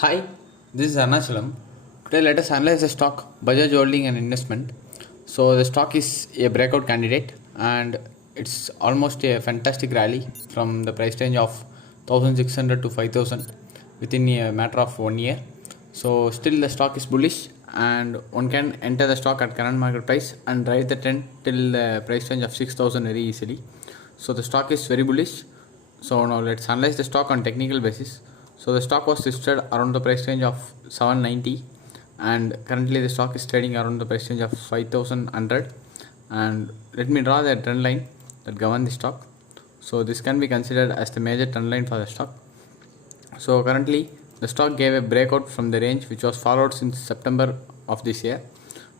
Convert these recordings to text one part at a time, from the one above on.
Hi, this is Arnachalam. Today let us analyze the stock Bajaj Holding and Investment. So the stock is a breakout candidate and it's almost a fantastic rally from the price range of 1600 to 5000 within a matter of 1 year. So still the stock is bullish and one can enter the stock at current market price and ride the trend till the price range of 6000 very easily. So the stock is very bullish. So now let's analyze the stock on technical basis. So the stock was listed around the price range of 790 and currently the stock is trading around the price range of 5100. And let me draw the trend line that govern the stock. So this can be considered as the major trend line for the stock. So currently the stock gave a breakout from the range which was followed since September of this year.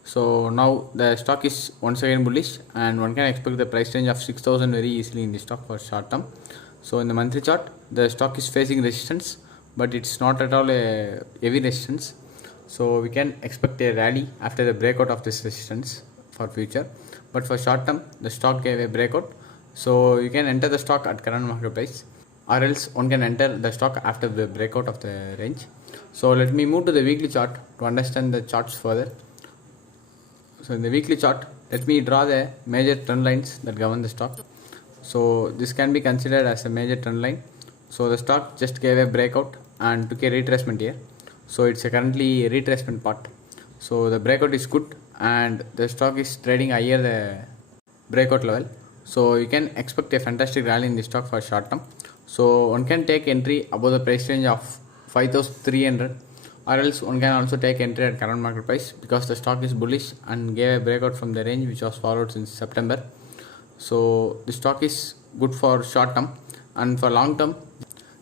So now the stock is once again bullish and one can expect the price range of 6000 very easily in the stock for short term. So in the monthly chart the stock is facing resistance, but it's not at all a heavy resistance, so we can expect a rally after the breakout of this resistance for future. But for short term the stock gave a breakout, so you can enter the stock at current market price, or else one can enter the stock after the breakout of the range. So let me move to the weekly chart to understand the charts further. So in the weekly chart let me draw the major trend lines that govern the stock. So this can be considered as a major trend line. So the stock just gave a breakout and took a retracement here. So it's a currently retracement part. So the breakout is good and the stock is trading higher the breakout level. So you can expect a fantastic rally in the stock for short term. So one can take entry above the price range of 5300, or else one can also take entry at current market price because the stock is bullish and gave a breakout from the range which was followed since September. So the stock is good for short term, and for long term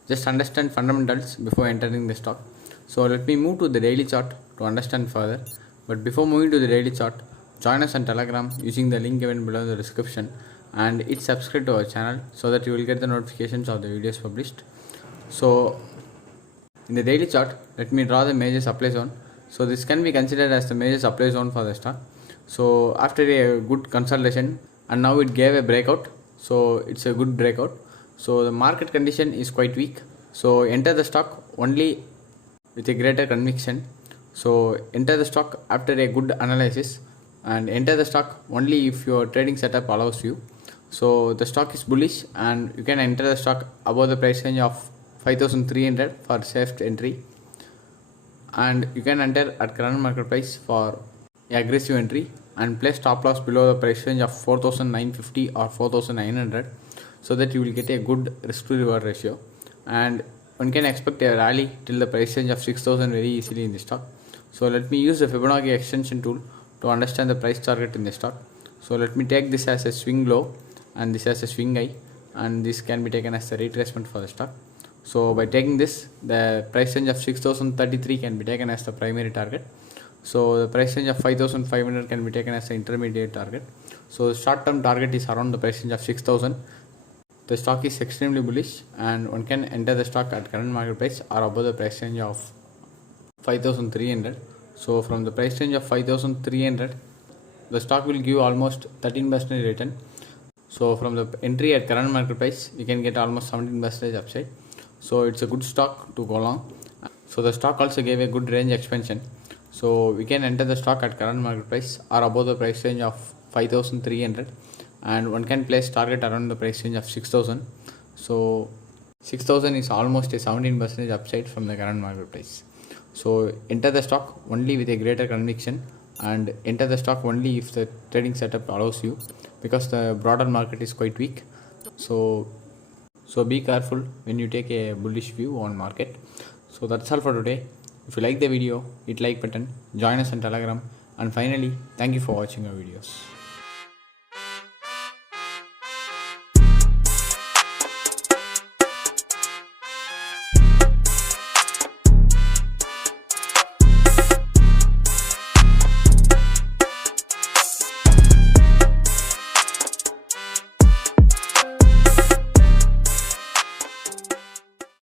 just understand fundamentals before entering the stock. So let me move to the daily chart to understand further. But before moving to the daily chart, join us on Telegram using the link given below in the description, and hit subscribe to our channel so that you will get the notifications of the videos published. So in the daily chart let me draw the major supply zone. So this can be considered as the major supply zone for the stock. So after a good consolidation and now it gave a breakout, so it's a good breakout. So the market condition is quite weak, so enter the stock only with a greater conviction. So enter the stock after a good analysis, and enter the stock only if your trading setup allows you. So the stock is bullish and you can enter the stock above the price range of 5300 for safe entry, and you can enter at current market price for aggressive entry and place stop loss below the price range of 4950 or 4900, so that you will get a good risk to reward ratio, and one can expect a rally till the price range of 6000 very easily in the stock. So let me use the Fibonacci extension tool to understand the price target in the stock. So let me take this as a swing low and this as a swing high, and this can be taken as the retracement for the stock. So by taking this, the price range of 6033 can be taken as the primary target. So the price range of 5500 can be taken as the intermediate target. So the short term target is around the price range of 6000. The stock is extremely bullish and one can enter the stock at current market price or above the price range of 5300. So from the price range of 5300 the stock will give almost 13% return. So from the entry at current market price we can get almost 17% upside. So it's a good stock to go long. So the stock also gave a good range expansion, so we can enter the stock at current market price or above the price range of 5300, and one can place target around the price range of 6000. So 6000 is almost a 17% upside from the current market price. So enter the stock only with a greater conviction, and enter the stock only if the trading setup allows you, because the broader market is quite weak. So be careful when you take a bullish view on market. So that's all for today. If you like the video, hit like button, join us on Telegram, and finally thank you for watching our videos.